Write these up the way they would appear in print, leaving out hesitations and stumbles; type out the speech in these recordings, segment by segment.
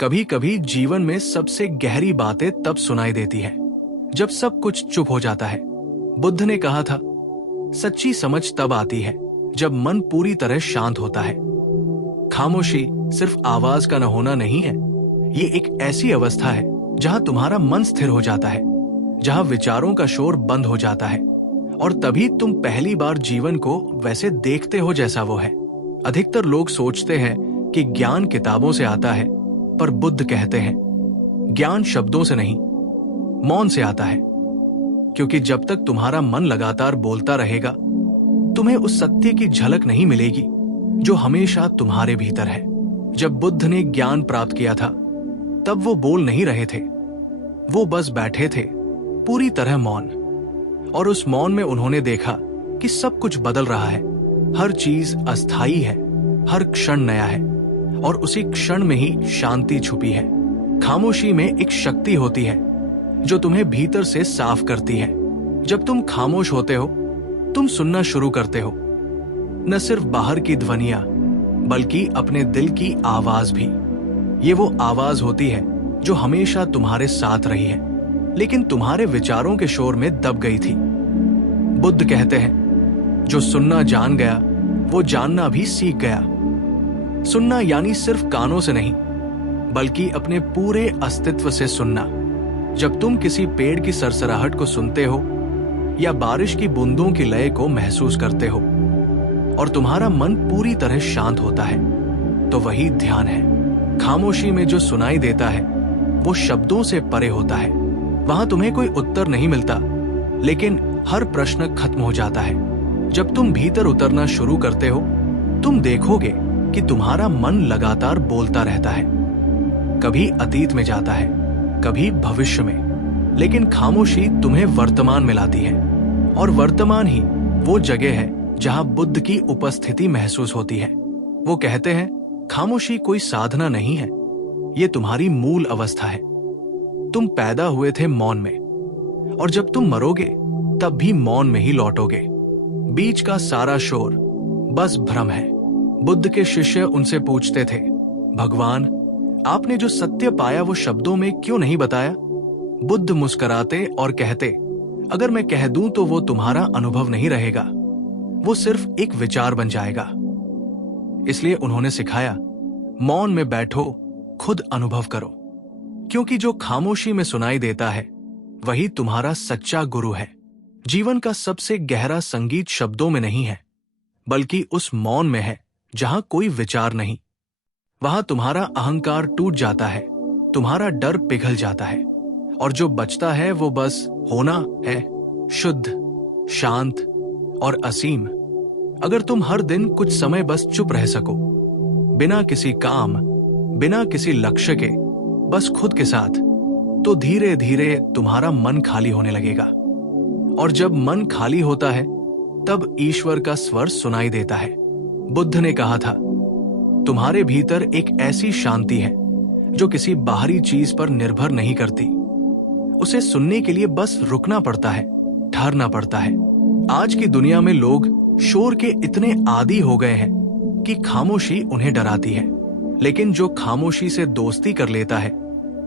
कभी कभी जीवन में सबसे गहरी बातें तब सुनाई देती है जब सब कुछ चुप हो जाता है। बुद्ध ने कहा था, सच्ची समझ तब आती है जब मन पूरी तरह शांत होता है। खामोशी सिर्फ आवाज का न होना नहीं है, ये एक ऐसी अवस्था है जहां तुम्हारा मन स्थिर हो जाता है, जहां विचारों का शोर बंद हो जाता है, और तभी तुम पहली बार जीवन को वैसे देखते हो जैसा वो है। अधिकतर लोग सोचते हैं कि ज्ञान किताबों से आता है, पर बुद्ध कहते हैं ज्ञान शब्दों से नहीं, मौन से आता है। क्योंकि जब तक तुम्हारा मन लगातार बोलता रहेगा, तुम्हें उस सत्य की झलक नहीं मिलेगी जो हमेशा तुम्हारे भीतर है। जब बुद्ध ने ज्ञान प्राप्त किया था, तब वो बोल नहीं रहे थे, वो बस बैठे थे, पूरी तरह मौन। और उस मौन में उन्होंने देखा कि सब कुछ बदल रहा है, हर चीज अस्थायी है, हर क्षण नया है, और उसी क्षण में ही शांति छुपी है। खामोशी में एक शक्ति होती है जो तुम्हें भीतर से साफ करती है। जब तुम खामोश होते हो, तुम सुनना शुरू करते हो, न सिर्फ बाहर की ध्वनियां, बल्कि अपने दिल की आवाज भी। ये वो आवाज होती है जो हमेशा तुम्हारे साथ रही है, लेकिन तुम्हारे विचारों के शोर में दब गई थी। बुद्ध कहते हैं, जो सुनना जान गया वो जानना भी सीख गया। सुनना यानी सिर्फ कानों से नहीं, बल्कि अपने पूरे अस्तित्व से सुनना। जब तुम किसी पेड़ की सरसराहट को सुनते हो या बारिश की बूंदों की लय को महसूस करते हो और तुम्हारा मन पूरी तरह शांत होता है, तो वही ध्यान है। खामोशी में जो सुनाई देता है वो शब्दों से परे होता है। वहां तुम्हें कोई उत्तर नहीं मिलता, लेकिन हर प्रश्न खत्म हो जाता है। जब तुम भीतर उतरना शुरू करते हो, तुम देखोगे कि तुम्हारा मन लगातार बोलता रहता है, कभी अतीत में जाता है, कभी भविष्य में, लेकिन खामोशी तुम्हें वर्तमान में लाती है। और वर्तमान ही वो जगह है जहां बुद्ध की उपस्थिति महसूस होती है। वो कहते हैं, खामोशी कोई साधना नहीं है, ये तुम्हारी मूल अवस्था है। तुम पैदा हुए थे मौन में, और जब तुम मरोगे तब भी मौन में ही लौटोगे। बीच का सारा शोर बस भ्रम है। बुद्ध के शिष्य उनसे पूछते थे, भगवान, आपने जो सत्य पाया वो शब्दों में क्यों नहीं बताया? बुद्ध मुस्कुराते और कहते, अगर मैं कह दूं तो वो तुम्हारा अनुभव नहीं रहेगा, वो सिर्फ एक विचार बन जाएगा। इसलिए उन्होंने सिखाया, मौन में बैठो, खुद अनुभव करो। क्योंकि जो खामोशी में सुनाई देता है वही तुम्हारा सच्चा गुरु है। जीवन का सबसे गहरा संगीत शब्दों में नहीं है, बल्कि उस मौन में है जहां कोई विचार नहीं। वहां तुम्हारा अहंकार टूट जाता है, तुम्हारा डर पिघल जाता है, और जो बचता है वो बस होना है, शुद्ध, शांत और असीम। अगर तुम हर दिन कुछ समय बस चुप रह सको, बिना किसी काम, बिना किसी लक्ष्य के, बस खुद के साथ, तो धीरे धीरे तुम्हारा मन खाली होने लगेगा। और जब मन खाली होता है, तब ईश्वर का स्वर सुनाई देता है। बुद्ध ने कहा था, तुम्हारे भीतर एक ऐसी शांति है जो किसी बाहरी चीज पर निर्भर नहीं करती। उसे सुनने के लिए बस रुकना पड़ता है, ठहरना पड़ता है। आज की दुनिया में लोग शोर के इतने आदी हो गए हैं कि खामोशी उन्हें डराती है, लेकिन जो खामोशी से दोस्ती कर लेता है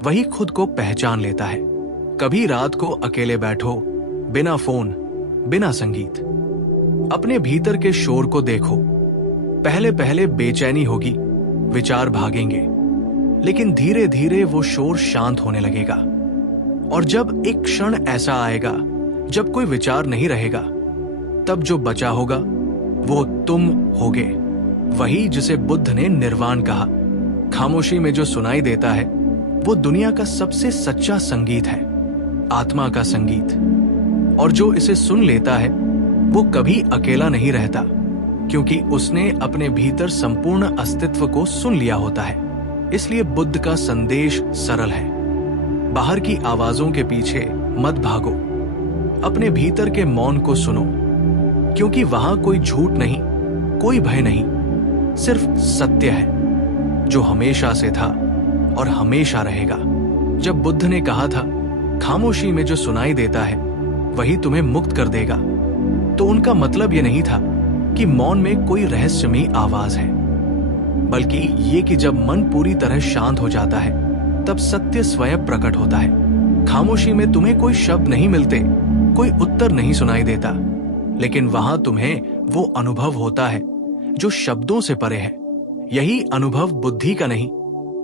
वही खुद को पहचान लेता है। कभी रात को अकेले बैठो, बिना फोन, बिना संगीत, अपने भीतर के शोर को देखो। पहले पहले बेचैनी होगी, विचार भागेंगे, लेकिन धीरे धीरे वो शोर शांत होने लगेगा। और जब एक क्षण ऐसा आएगा जब कोई विचार नहीं रहेगा, तब जो बचा होगा वो तुम होगे, वही जिसे बुद्ध ने निर्वाण कहा। खामोशी में जो सुनाई देता है वो दुनिया का सबसे सच्चा संगीत है, आत्मा का संगीत। और जो इसे सुन लेता है वो कभी अकेला नहीं रहता, क्योंकि उसने अपने भीतर संपूर्ण अस्तित्व को सुन लिया होता है। इसलिए बुद्ध का संदेश सरल है, बाहर की आवाजों के पीछे मत भागो, अपने भीतर के मौन को सुनो, क्योंकि वहां कोई झूठ नहीं, कोई भय नहीं, सिर्फ सत्य है जो हमेशा से था और हमेशा रहेगा। जब बुद्ध ने कहा था, खामोशी में जो सुनाई देता है वही तुम्हें मुक्त कर देगा, तो उनका मतलब यह नहीं था कि मौन में कोई रहस्यमयी आवाज है, बल्कि ये कि जब मन पूरी तरह शांत हो जाता है तब सत्य स्वयं प्रकट होता है। खामोशी में तुम्हें कोई शब्द नहीं मिलते, कोई उत्तर नहीं सुनाई देता, लेकिन वहां तुम्हें वो अनुभव होता है जो शब्दों से परे है। यही अनुभव बुद्धि का नहीं,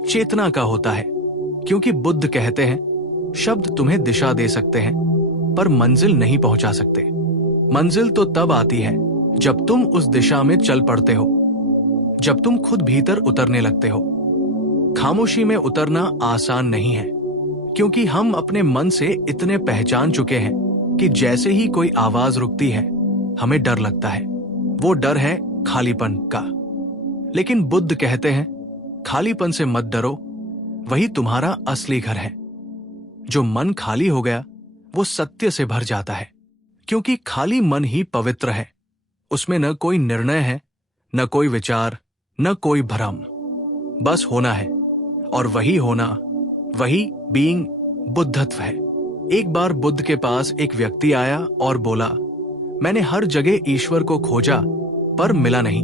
चेतना का होता है, क्योंकि बुद्ध कहते हैं शब्द तुम्हें दिशा दे सकते हैं पर मंजिल नहीं पहुंचा सकते। मंजिल तो तब आती है जब तुम उस दिशा में चल पड़ते हो, जब तुम खुद भीतर उतरने लगते हो। खामोशी में उतरना आसान नहीं है, क्योंकि हम अपने मन से इतने पहचान चुके हैं कि जैसे ही कोई आवाज रुकती है हमें डर लगता है। वो डर है खालीपन का। लेकिन बुद्ध कहते हैं खालीपन से मत डरो, वही तुम्हारा असली घर है। जो मन खाली हो गया वो सत्य से भर जाता है, क्योंकि खाली मन ही पवित्र है। उसमें न कोई निर्णय है, न कोई विचार, न कोई भ्रम, बस होना है। और वही होना, वही बीइंग बुद्धत्व है। एक बार बुद्ध के पास एक व्यक्ति आया और बोला, मैंने हर जगह ईश्वर को खोजा पर मिला नहीं।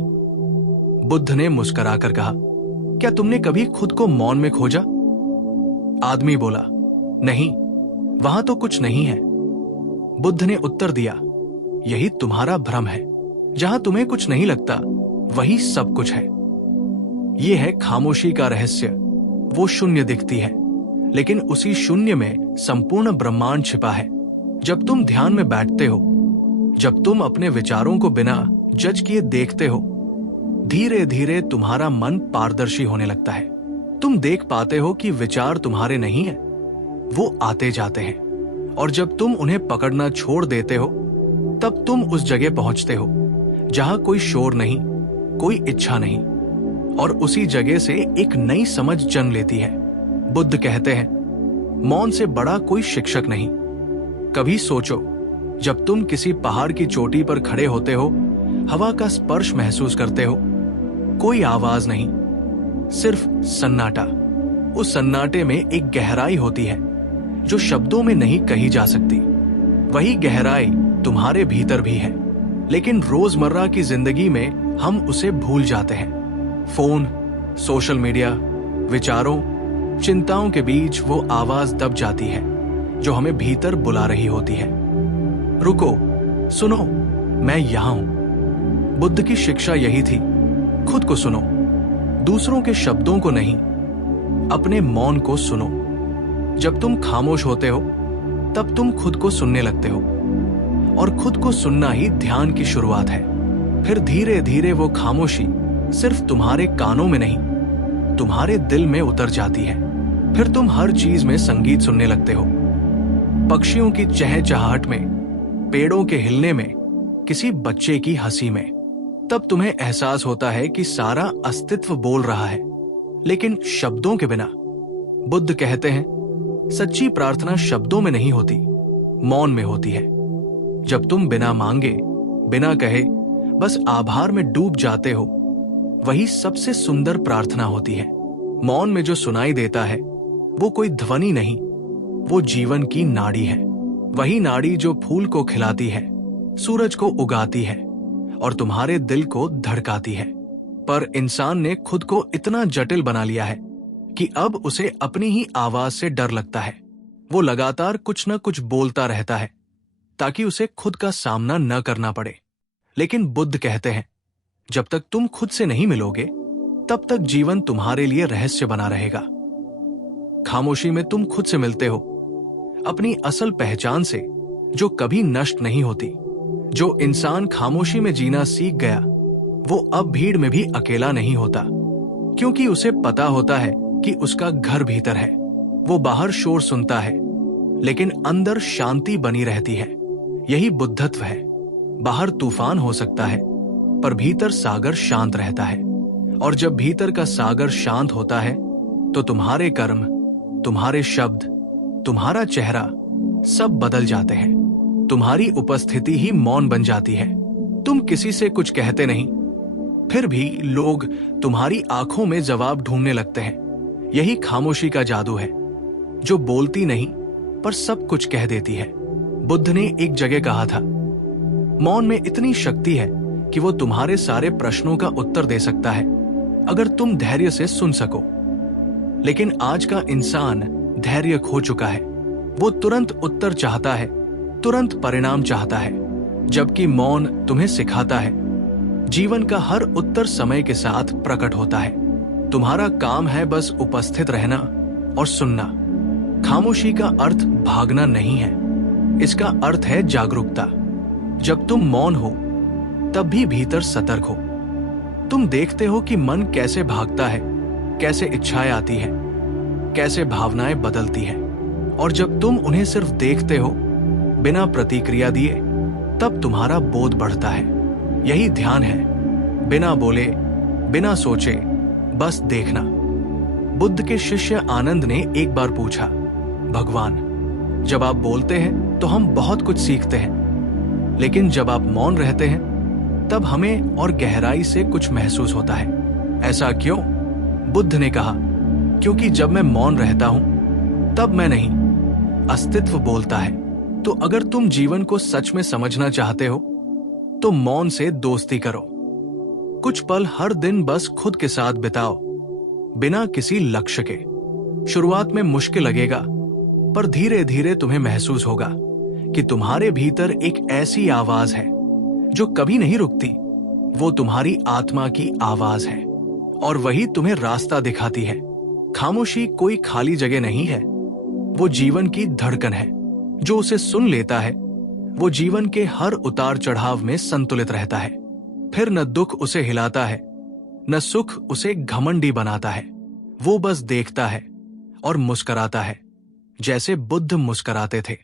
बुद्ध ने मुस्कुराकर कहा, क्या तुमने कभी खुद को मौन में खोजा? आदमी बोला, नहीं, वहां तो कुछ नहीं है। बुद्ध ने उत्तर दिया, यही तुम्हारा भ्रम है। जहां तुम्हें कुछ नहीं लगता वही सब कुछ है। यह है खामोशी का रहस्य। वो शून्य दिखती है, लेकिन उसी शून्य में संपूर्ण ब्रह्मांड छिपा है। जब तुम ध्यान में बैठते हो, जब तुम अपने विचारों को बिना जज किए देखते हो, धीरे धीरे तुम्हारा मन पारदर्शी होने लगता है। तुम देख पाते हो कि विचार तुम्हारे नहीं है, वो आते जाते हैं। और जब तुम उन्हें पकड़ना छोड़ देते हो तब तुम उस जगह पहुंचते हो जहां कोई शोर नहीं, कोई इच्छा नहीं, और उसी जगह से एक नई समझ जन्म लेती है। बुद्ध कहते हैं मौन से बड़ा कोई शिक्षक नहीं। कभी सोचो, जब तुम किसी पहाड़ की चोटी पर खड़े होते हो, हवा का स्पर्श महसूस करते हो, कोई आवाज नहीं, सिर्फ सन्नाटा। उस सन्नाटे में एक गहराई होती है जो शब्दों में नहीं कही जा सकती। वही गहराई तुम्हारे भीतर भी है, लेकिन रोजमर्रा की जिंदगी में हम उसे भूल जाते हैं। फोन, सोशल मीडिया, विचारों, चिंताओं के बीच वो आवाज दब जाती है जो हमें भीतर बुला रही होती है। रुको, सुनो, मैं यहां हूं। बुद्ध की शिक्षा यही थी, खुद को सुनो, दूसरों के शब्दों को नहीं, अपने मौन को सुनो। जब तुम खामोश होते हो तब तुम खुद को सुनने लगते हो, और खुद को सुनना ही ध्यान की शुरुआत है। फिर धीरे धीरे वो खामोशी सिर्फ तुम्हारे कानों में नहीं, तुम्हारे दिल में उतर जाती है। फिर तुम हर चीज में संगीत सुनने लगते हो, पक्षियों की चहचहाहट में, पेड़ों के हिलने में, किसी बच्चे की हंसी में। तब तुम्हें एहसास होता है कि सारा अस्तित्व बोल रहा है, लेकिन शब्दों के बिना। बुद्ध कहते हैं सच्ची प्रार्थना शब्दों में नहीं होती, मौन में होती है। जब तुम बिना मांगे, बिना कहे, बस आभार में डूब जाते हो, वही सबसे सुंदर प्रार्थना होती है। मौन में जो सुनाई देता है वो कोई ध्वनि नहीं, वो जीवन की नाड़ी है। वही नाड़ी जो फूल को खिलाती है, सूरज को उगाती है और तुम्हारे दिल को धड़काती है। पर इंसान ने खुद को इतना जटिल बना लिया है कि अब उसे अपनी ही आवाज से डर लगता है। वो लगातार कुछ न कुछ बोलता रहता है ताकि उसे खुद का सामना न करना पड़े। लेकिन बुद्ध कहते हैं जब तक तुम खुद से नहीं मिलोगे तब तक जीवन तुम्हारे लिए रहस्य बना रहेगा। खामोशी में तुम खुद से मिलते हो, अपनी असल पहचान से जो कभी नष्ट नहीं होती। जो इंसान खामोशी में जीना सीख गया वो अब भीड़ में भी अकेला नहीं होता, क्योंकि उसे पता होता है कि उसका घर भीतर है। वो बाहर शोर सुनता है लेकिन अंदर शांति बनी रहती है। यही बुद्धत्व है। बाहर तूफान हो सकता है पर भीतर सागर शांत रहता है। और जब भीतर का सागर शांत होता है तो तुम्हारे कर्म, तुम्हारे शब्द, तुम्हारा चेहरा सब बदल जाते हैं। तुम्हारी उपस्थिति ही मौन बन जाती है। तुम किसी से कुछ कहते नहीं, फिर भी लोग तुम्हारी आंखों में जवाब ढूंढने लगते हैं। यही खामोशी का जादू है, जो बोलती नहीं पर सब कुछ कह देती है। बुद्ध ने एक जगह कहा था, मौन में इतनी शक्ति है कि वो तुम्हारे सारे प्रश्नों का उत्तर दे सकता है, अगर तुम धैर्य से सुन सको। लेकिन आज का इंसान धैर्य खो चुका है। वो तुरंत उत्तर चाहता है, तुरंत परिणाम चाहता है, जबकि मौन तुम्हें सिखाता है जीवन का हर उत्तर समय के साथ प्रकट होता है। तुम्हारा काम है बस उपस्थित रहना और सुनना। खामोशी का अर्थ भागना नहीं है, इसका अर्थ है जागरूकता। जब तुम मौन हो तब भी भीतर सतर्क हो। तुम देखते हो कि मन कैसे भागता है, कैसे इच्छाएं आती है, कैसे भावनाएं बदलती हैं। और जब तुम उन्हें सिर्फ देखते हो बिना प्रतिक्रिया दिए, तब तुम्हारा बोध बढ़ता है। यही ध्यान है, बिना बोले, बिना सोचे, बस देखना। बुद्ध के शिष्य आनंद ने एक बार पूछा, भगवान, जब आप बोलते हैं तो हम बहुत कुछ सीखते हैं, लेकिन जब आप मौन रहते हैं तब हमें और गहराई से कुछ महसूस होता है। ऐसा क्यों? बुद्ध ने कहा, क्योंकि जब मैं मौन रहता हूं तब मैं नहीं, अस्तित्व बोलता है। तो अगर तुम जीवन को सच में समझना चाहते हो तो मौन से दोस्ती करो। कुछ पल हर दिन बस खुद के साथ बिताओ, बिना किसी लक्ष्य के। शुरुआत में मुश्किल लगेगा, पर धीरे धीरे तुम्हें महसूस होगा कि तुम्हारे भीतर एक ऐसी आवाज है जो कभी नहीं रुकती। वो तुम्हारी आत्मा की आवाज है और वही तुम्हें रास्ता दिखाती है। खामोशी कोई खाली जगह नहीं है, वो जीवन की धड़कन है। जो उसे सुन लेता है वो जीवन के हर उतार चढ़ाव में संतुलित रहता है। फिर न दुख उसे हिलाता है, न सुख उसे घमंडी बनाता है। वो बस देखता है और मुस्कुराता है, जैसे बुद्ध मुस्कुराते थे।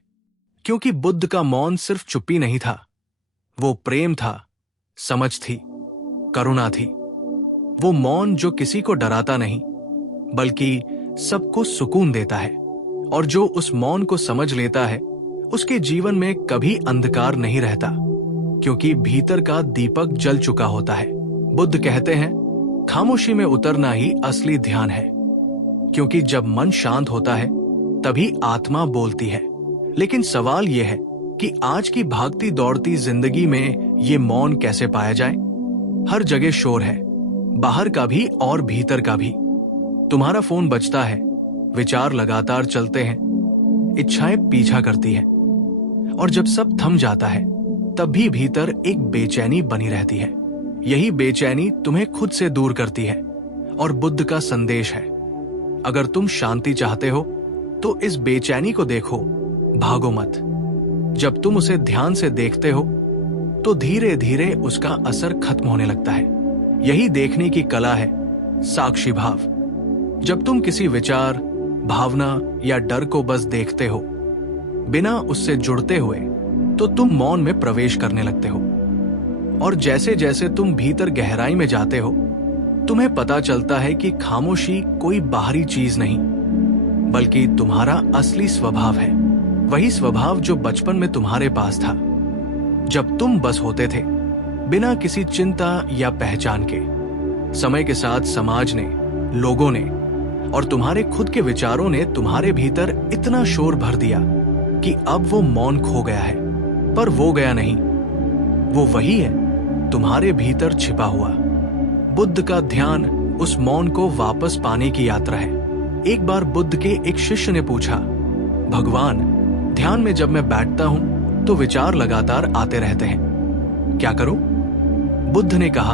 क्योंकि बुद्ध का मौन सिर्फ चुप्पी नहीं था, वो प्रेम था, समझ थी, करुणा थी। वो मौन जो किसी को डराता नहीं, बल्कि सबको सुकून देता है। और जो उस मौन को समझ लेता है उसके जीवन में कभी अंधकार नहीं रहता, क्योंकि भीतर का दीपक जल चुका होता है। बुद्ध कहते हैं, खामोशी में उतरना ही असली ध्यान है, क्योंकि जब मन शांत होता है तभी आत्मा बोलती है। लेकिन सवाल यह है कि आज की भागती दौड़ती जिंदगी में ये मौन कैसे पाया जाए? हर जगह शोर है, बाहर का भी और भीतर का भी। तुम्हारा फोन बजता है, विचार लगातार चलते हैं, इच्छाएं पीछा करती हैं, और जब सब थम जाता है तब भी भीतर एक बेचैनी बनी रहती है। यही बेचैनी तुम्हें खुद से दूर करती है। और बुद्ध का संदेश है, अगर तुम शांति चाहते हो तो इस बेचैनी को देखो, भागो मत। जब तुम उसे ध्यान से देखते हो तो धीरे धीरे उसका असर खत्म होने लगता है। यही देखने की कला है, साक्षी भाव। जब तुम किसी विचार, भावना या डर को बस देखते हो बिना उससे जुड़ते हुए, तो तुम मौन में प्रवेश करने लगते हो। और जैसे जैसे तुम भीतर गहराई में जाते हो, तुम्हें पता चलता है कि खामोशी कोई बाहरी चीज नहीं, बल्कि तुम्हारा असली स्वभाव है। वही स्वभाव जो बचपन में तुम्हारे पास था, जब तुम बस होते थे, बिना किसी चिंता या पहचान के। समय के साथ समाज ने, लोगों ने और तुम्हारे खुद के विचारों ने तुम्हारे भीतर इतना शोर भर दिया कि अब वो मौन खो गया है। पर वो गया नहीं, वो वही है, तुम्हारे भीतर छिपा हुआ। बुद्ध का ध्यान उस मौन को वापस पाने की यात्रा है। एक बार बुद्ध के एक शिष्य ने पूछा, भगवान, ध्यान में जब मैं बैठता हूं तो विचार लगातार आते रहते हैं, क्या करूं? बुद्ध ने कहा,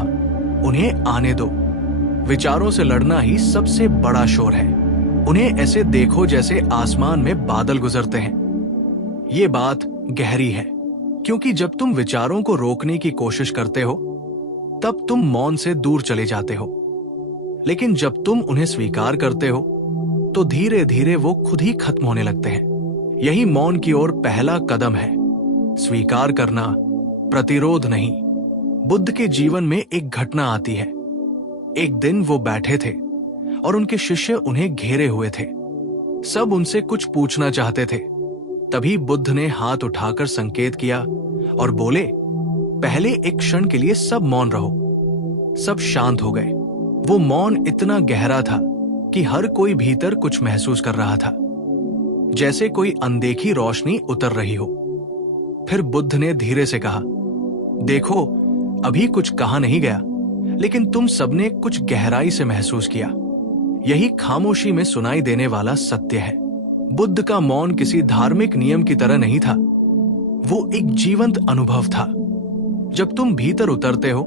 उन्हें आने दो। विचारों से लड़ना ही सबसे बड़ा शोर है। उन्हें ऐसे देखो जैसे आसमान में बादल गुजरते हैं। ये बात गहरी है, क्योंकि जब तुम विचारों को रोकने की कोशिश करते हो तब तुम मौन से दूर चले जाते हो। लेकिन जब तुम उन्हें स्वीकार करते हो तो धीरे धीरे वो खुद ही खत्म होने लगते हैं। यही मौन की ओर पहला कदम है, स्वीकार करना, प्रतिरोध नहीं। बुद्ध के जीवन में एक घटना आती है। एक दिन वो बैठे थे और उनके शिष्य उन्हें घेरे हुए थे। सब उनसे कुछ पूछना चाहते थे। तभी बुद्ध ने हाथ उठाकर संकेत किया और बोले, पहले एक क्षण के लिए सब मौन रहो। सब शांत हो गए। वो मौन इतना गहरा था कि हर कोई भीतर कुछ महसूस कर रहा था, जैसे कोई अनदेखी रोशनी उतर रही हो। फिर बुद्ध ने धीरे से कहा, देखो, अभी कुछ कहा नहीं गया, लेकिन तुम सबने कुछ गहराई से महसूस किया। यही खामोशी में सुनाई देने वाला सत्य है। बुद्ध का मौन किसी धार्मिक नियम की तरह नहीं था, वो एक जीवंत अनुभव था। जब तुम भीतर उतरते हो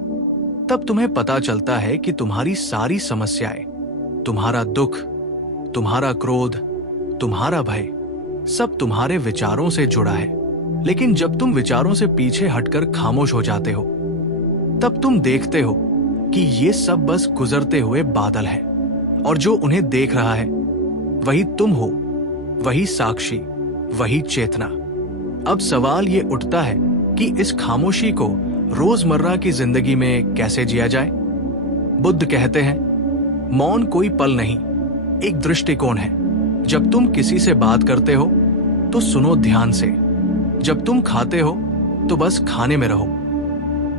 तब तुम्हें पता चलता है कि तुम्हारी सारी समस्याएं, तुम्हारा दुख, तुम्हारा क्रोध, तुम्हारा भय सब तुम्हारे विचारों से जुड़ा है। लेकिन जब तुम विचारों से पीछे हटकर खामोश हो जाते हो तब तुम देखते हो कि ये सब बस गुजरते हुए बादल हैं, और जो उन्हें देख रहा है वही तुम हो, वही साक्षी, वही चेतना। अब सवाल ये उठता है कि इस खामोशी को रोजमर्रा की जिंदगी में कैसे जिया जाए। बुद्ध कहते हैं, मौन कोई पल नहीं, एक दृष्टिकोण है। जब तुम किसी से बात करते हो तो सुनो ध्यान से। जब तुम खाते हो तो बस खाने में रहो।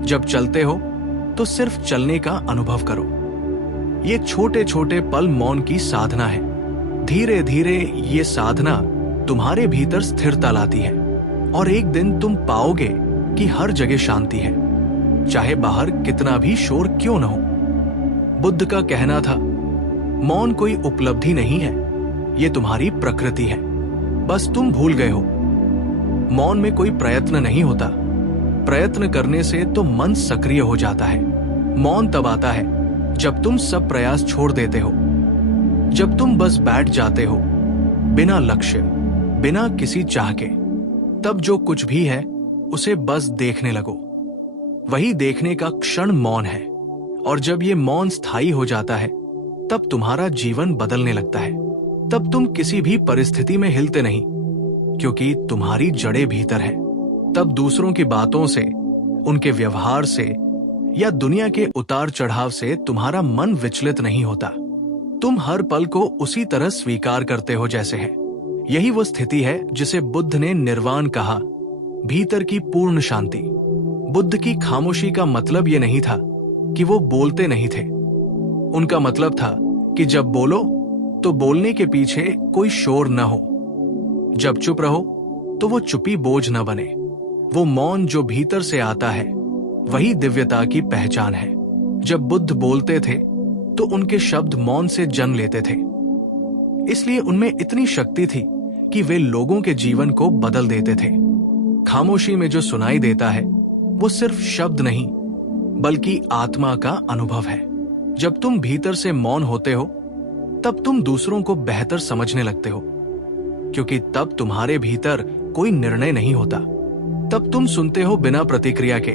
जब चलते हो तो सिर्फ चलने का अनुभव करो। ये छोटे छोटे पल मौन की साधना है। धीरे धीरे ये साधना तुम्हारे भीतर स्थिरता लाती है, और एक दिन तुम पाओगे कि हर जगह शांति है, चाहे बाहर कितना भी शोर क्यों न हो। बुद्ध का कहना था, मौन कोई उपलब्धि नहीं है, ये तुम्हारी प्रकृति है, बस तुम भूल गए हो। मौन में कोई प्रयत्न नहीं होता, प्रयत्न करने से तो मन सक्रिय हो जाता है। मौन तब आता है जब तुम सब प्रयास छोड़ देते हो, जब तुम बस बैठ जाते हो बिना लक्ष्य, बिना किसी चाह के। तब जो कुछ भी है उसे बस देखने लगो। वही देखने का क्षण मौन है। और जब ये मौन स्थायी हो जाता है तब तुम्हारा जीवन बदलने लगता है। तब तुम किसी भी परिस्थिति में हिलते नहीं, क्योंकि तुम्हारी जड़ें भीतर हैं। तब दूसरों की बातों से, उनके व्यवहार से या दुनिया के उतार चढ़ाव से तुम्हारा मन विचलित नहीं होता। तुम हर पल को उसी तरह स्वीकार करते हो जैसे है। यही वो स्थिति है जिसे बुद्ध ने निर्वाण कहा, भीतर की पूर्ण शांति। बुद्ध की खामोशी का मतलब ये नहीं था कि वो बोलते नहीं थे। उनका मतलब था कि जब बोलो तो बोलने के पीछे कोई शोर न हो, जब चुप रहो तो वो चुप्पी बोझ न बने। वो मौन जो भीतर से आता है वही दिव्यता की पहचान है। जब बुद्ध बोलते थे तो उनके शब्द मौन से जन्म लेते थे, इसलिए उनमें इतनी शक्ति थी कि वे लोगों के जीवन को बदल देते थे। खामोशी में जो सुनाई देता है वो सिर्फ शब्द नहीं, बल्कि आत्मा का अनुभव है। जब तुम भीतर से मौन होते हो तब तुम दूसरों को बेहतर समझने लगते हो, क्योंकि तब तुम्हारे भीतर कोई निर्णय नहीं होता। तब तुम सुनते हो बिना प्रतिक्रिया के,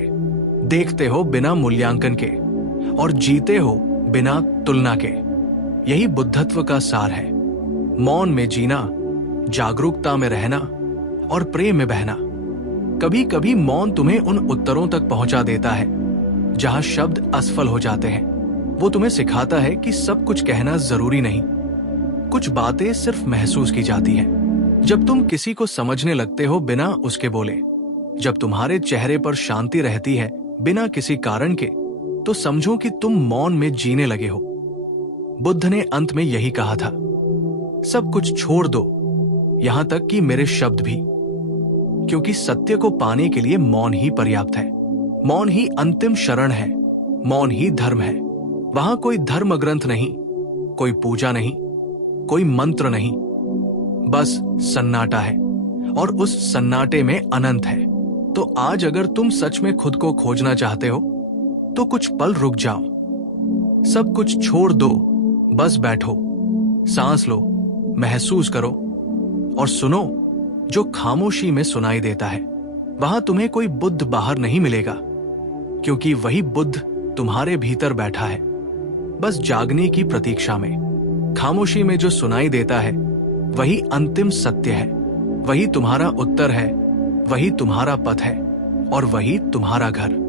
देखते हो बिना मूल्यांकन के, और जीते हो बिना तुलना के। यही बुद्धत्व का सार है। मौन में जीना, जागरूकता में रहना और प्रेम में बहना। कभी कभी मौन तुम्हें उन उत्तरों तक पहुंचा देता है जहां शब्द असफल हो जाते हैं। वो तुम्हें सिखाता है कि सब कुछ कहना जरूरी नहीं, कुछ बातें सिर्फ महसूस की जाती हैं। जब तुम किसी को समझने लगते हो बिना उसके बोले, जब तुम्हारे चेहरे पर शांति रहती है बिना किसी कारण के, तो समझो कि तुम मौन में जीने लगे हो। बुद्ध ने अंत में यही कहा था, सब कुछ छोड़ दो, यहां तक कि मेरे शब्द भी, क्योंकि सत्य को पाने के लिए मौन ही पर्याप्त है। मौन ही अंतिम शरण है, मौन ही धर्म है। वहां कोई धर्म ग्रंथ नहीं, कोई पूजा नहीं, कोई मंत्र नहीं, बस सन्नाटा है, और उस सन्नाटे में अनंत है। तो आज अगर तुम सच में खुद को खोजना चाहते हो तो कुछ पल रुक जाओ, सब कुछ छोड़ दो, बस बैठो, सांस लो, महसूस करो और सुनो जो खामोशी में सुनाई देता है। वहां तुम्हें कोई बुद्ध बाहर नहीं मिलेगा, क्योंकि वही बुद्ध तुम्हारे भीतर बैठा है, बस जागने की प्रतीक्षा में। खामोशी में जो सुनाई देता है वही अंतिम सत्य है, वही तुम्हारा उत्तर है, वही तुम्हारा पथ है और वही तुम्हारा घर।